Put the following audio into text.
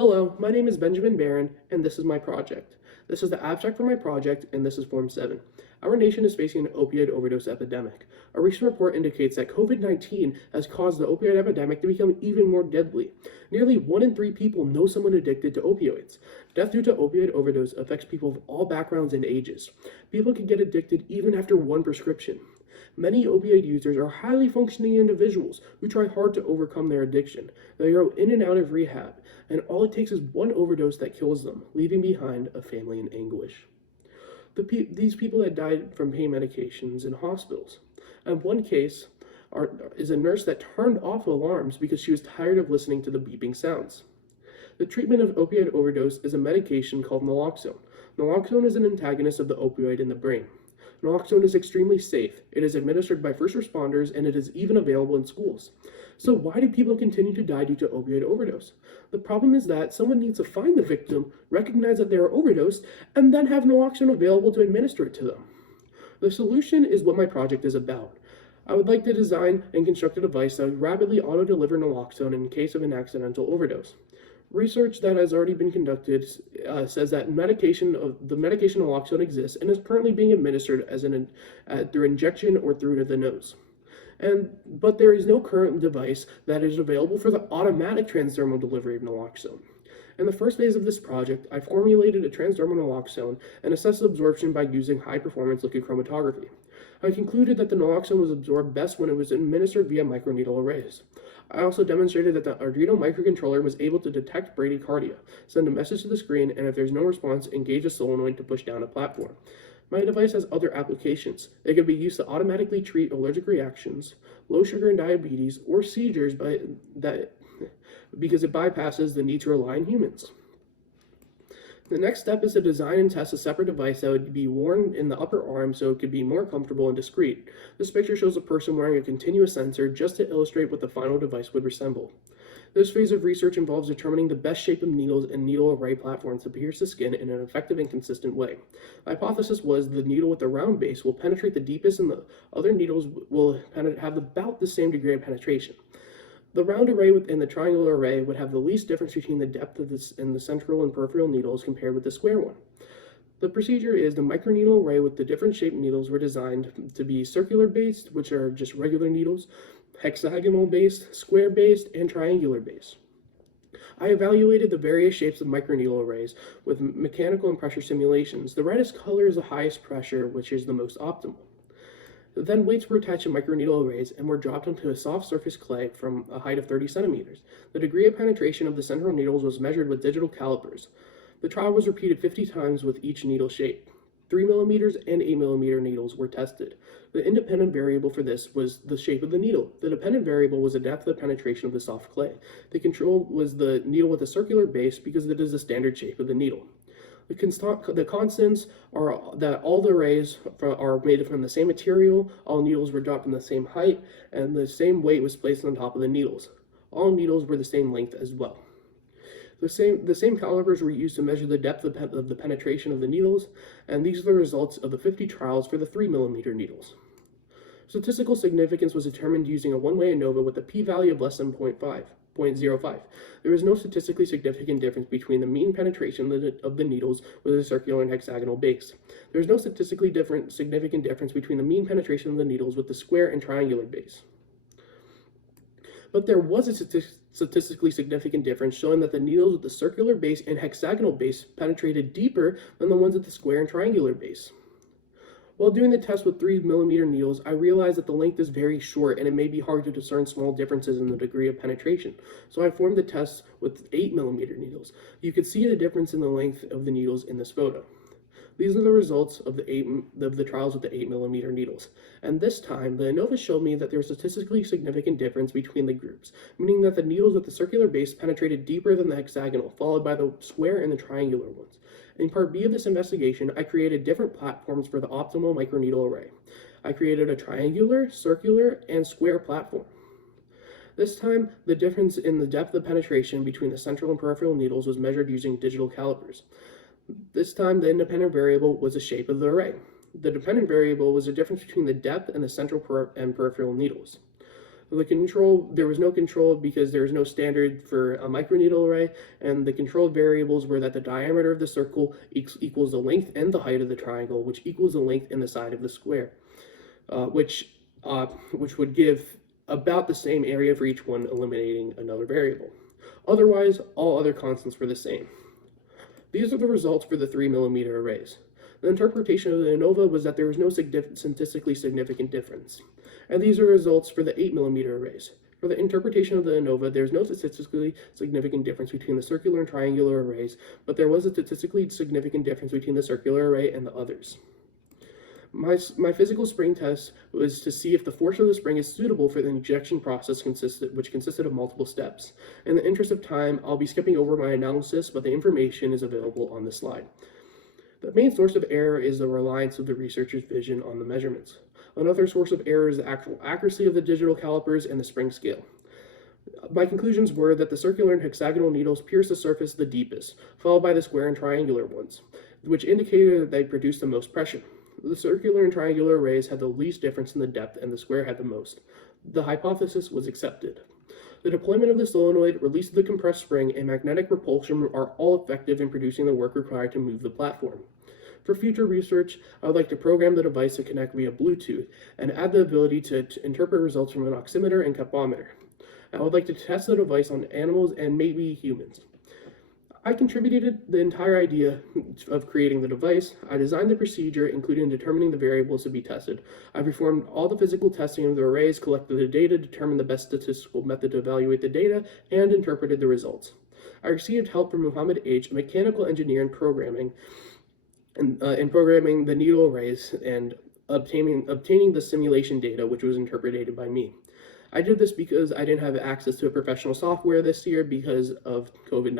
Hello, my name is Benjamin Barron, and this is my project. This is the abstract for my project, and this is Form 7. Our nation is facing an opioid overdose epidemic. A recent report indicates that COVID-19 has caused the opioid epidemic to become even more deadly. Nearly 1 in 3 people know someone addicted to opioids. Death due to opioid overdose affects people of all backgrounds and ages. People can get addicted even after one prescription. Many opioid users are highly functioning individuals who try hard to overcome their addiction. They go in and out of rehab, and all it takes is one overdose that kills them, leaving behind a family in anguish. These people had died from pain medications in hospitals. And one case is a nurse that turned off alarms because she was tired of listening to the beeping sounds. The treatment of opioid overdose is a medication called naloxone. Naloxone is an antagonist of the opioid in the brain. Naloxone is extremely safe. It is administered by first responders, and it is even available in schools. So why do people continue to die due to opioid overdose? The problem is that someone needs to find the victim, recognize that they are overdosed, and then have naloxone available to administer it to them. The solution is what my project is about. I would like to design and construct a device that would rapidly auto-deliver naloxone in case of an accidental overdose. Research that has already been conducted says that the medication naloxone exists and is currently being administered through injection or through the nose. But there is no current device that is available for the automatic transdermal delivery of naloxone. In the first phase of this project, I formulated a transdermal naloxone and assessed absorption by using high-performance liquid chromatography. I concluded that the naloxone was absorbed best when it was administered via microneedle arrays. I also demonstrated that the Arduino microcontroller was able to detect bradycardia, send a message to the screen, and if there's no response, engage a solenoid to push down a platform. My device has other applications. It can be used to automatically treat allergic reactions, low sugar and diabetes, or seizures because it bypasses the need to rely on humans. The next step is to design and test a separate device that would be worn in the upper arm so it could be more comfortable and discreet. This picture shows a person wearing a continuous sensor just to illustrate what the final device would resemble. This phase of research involves determining the best shape of needles and needle array platforms to pierce the skin in an effective and consistent way. The hypothesis was the needle with the round base will penetrate the deepest and the other needles will have about the same degree of penetration. The round array within the triangular array would have the least difference between the depth of in the central and peripheral needles compared with the square one. The procedure is the microneedle array with the different shaped needles were designed to be circular based, which are just regular needles, hexagonal based, square based, and triangular based. I evaluated the various shapes of microneedle arrays with mechanical and pressure simulations. The reddest color is the highest pressure, which is the most optimal. Then weights were attached to microneedle arrays and were dropped onto a soft surface clay from a height of 30 centimeters. The degree of penetration of the central needles was measured with digital calipers. The trial was repeated 50 times with each needle shape. 3mm and 8mm needles were tested. The independent variable for this was the shape of the needle. The dependent variable was the depth of penetration of the soft clay. The control was the needle with a circular base because it is the standard shape of the needle. The constants are that all the arrays are made from the same material, all needles were dropped from the same height, and the same weight was placed on top of the needles. All needles were the same length as well. The same calipers were used to measure the depth of the penetration of the needles, and these are the results of the 50 trials for the 3mm needles. Statistical significance was determined using a one-way ANOVA with a p-value of less than 0.05. There is no statistically significant difference between the mean penetration of the needles with a circular and hexagonal base. There is no statistically significant difference between the mean penetration of the needles with the square and triangular base. But there was a statistically significant difference showing that the needles with the circular base and hexagonal base penetrated deeper than the ones with the square and triangular base. While doing the test with 3mm needles, I realized that the length is very short and it may be hard to discern small differences in the degree of penetration. So I formed the test with 8mm needles. You can see the difference in the length of the needles in this photo. These are the results of the trials with the 8mm needles. And this time, the ANOVA showed me that there was a statistically significant difference between the groups, meaning that the needles with the circular base penetrated deeper than the hexagonal, followed by the square and the triangular ones. In part B of this investigation, I created different platforms for the optimal microneedle array. I created a triangular, circular, and square platform. This time, the difference in the depth of penetration between the central and peripheral needles was measured using digital calipers. This time, the independent variable was the shape of the array. The dependent variable was the difference between the depth and the central and peripheral needles. There was no control because there was no standard for a microneedle array, and the controlled variables were that the diameter of the circle equals the length and the height of the triangle, which equals the length and the side of the square, which would give about the same area for each one, eliminating another variable. Otherwise, all other constants were the same. These are the results for the 3mm arrays. The interpretation of the ANOVA was that there was no statistically significant difference. And these are the results for the 8mm arrays. For the interpretation of the ANOVA, there is no statistically significant difference between the circular and triangular arrays, but there was a statistically significant difference between the circular array and the others. My physical spring test was to see if the force of the spring is suitable for the injection process, which consisted of multiple steps. In the interest of time, I'll be skipping over my analysis, but the information is available on the slide. The main source of error is the reliance of the researcher's vision on the measurements. Another source of error is the actual accuracy of the digital calipers and the spring scale. My conclusions were that the circular and hexagonal needles pierced the surface the deepest, followed by the square and triangular ones, which indicated that they produced the most pressure. The circular and triangular arrays had the least difference in the depth, and the square had the most. The hypothesis was accepted. The deployment of the solenoid, release of the compressed spring, and magnetic repulsion are all effective in producing the work required to move the platform. For future research, I would like to program the device to connect via Bluetooth and add the ability to interpret results from an oximeter and cupometer. I would like to test the device on animals and maybe humans. I contributed the entire idea of creating the device. I designed the procedure, including determining the variables to be tested. I performed all the physical testing of the arrays, collected the data, determined the best statistical method to evaluate the data, and interpreted the results. I received help from Muhammad H., a mechanical engineer in programming the needle arrays and obtaining the simulation data, which was interpreted by me. I did this because I didn't have access to a professional software this year because of COVID-19.